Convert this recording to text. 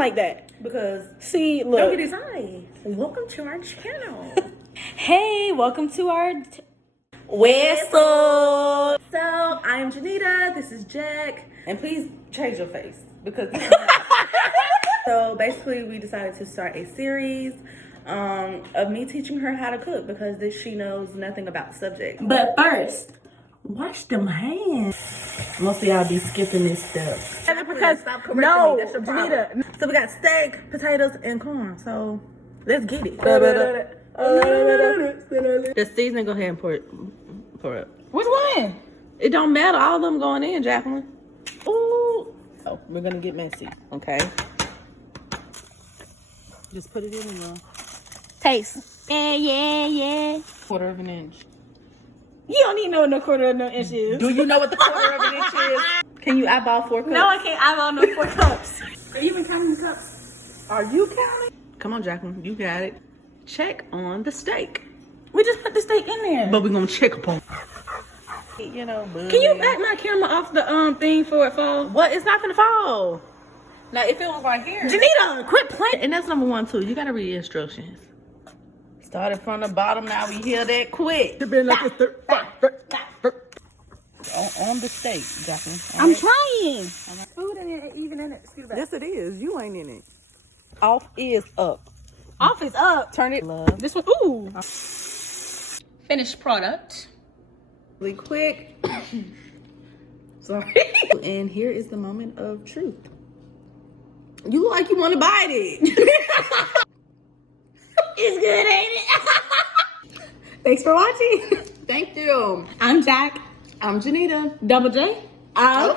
like that. Because See, don't look. get excited. Welcome to our channel. Hey, welcome to our whistle. So I'm Janita. This is Jack. And please change your face because. So basically, we decided to start a series of me teaching her how to cook because she knows nothing about the subject. But first, wash them hands. Most of y'all be skipping this stuff. Because stop correcting me. That's your problem. Janita. So we got steak, potatoes, and corn. So let's get it. The seasoning, go ahead and pour it up. Which one? It don't matter. All of them going in, Jacqueline. Ooh. Oh, we're gonna get messy. Okay. Just put it in there. Taste. Yeah. Quarter of an inch. You don't need no quarter of no inch is. Do you know what the quarter of an inch is? Can you eyeball 4 cups? No, I can't eyeball no 4 cups. Are you even counting the cups? Are you counting? Come on, Jacqueline. You got it. Check on the steak. We just put the steak in there. But we're gonna check upon. You know, buddy. Can you back my camera off the thing for it fall? What? It's not gonna fall. Now, if it was right here. Janita, quit playing. And that's number 1 too. You gotta read the instructions. Started from the bottom. Now we hear that quick. On the steak, Jacqueline. I'm trying. Food in it, even in it. Yes, it is. You ain't in it. Off is up. Off is up. Turn it. Love. This one. Ooh. Finished product. Really quick. Sorry. And here is the moment of truth. You look like you want to bite it. It's good, ain't it? Thanks for watching. Thank you. I'm Jack. I'm Janita. Double J. Okay.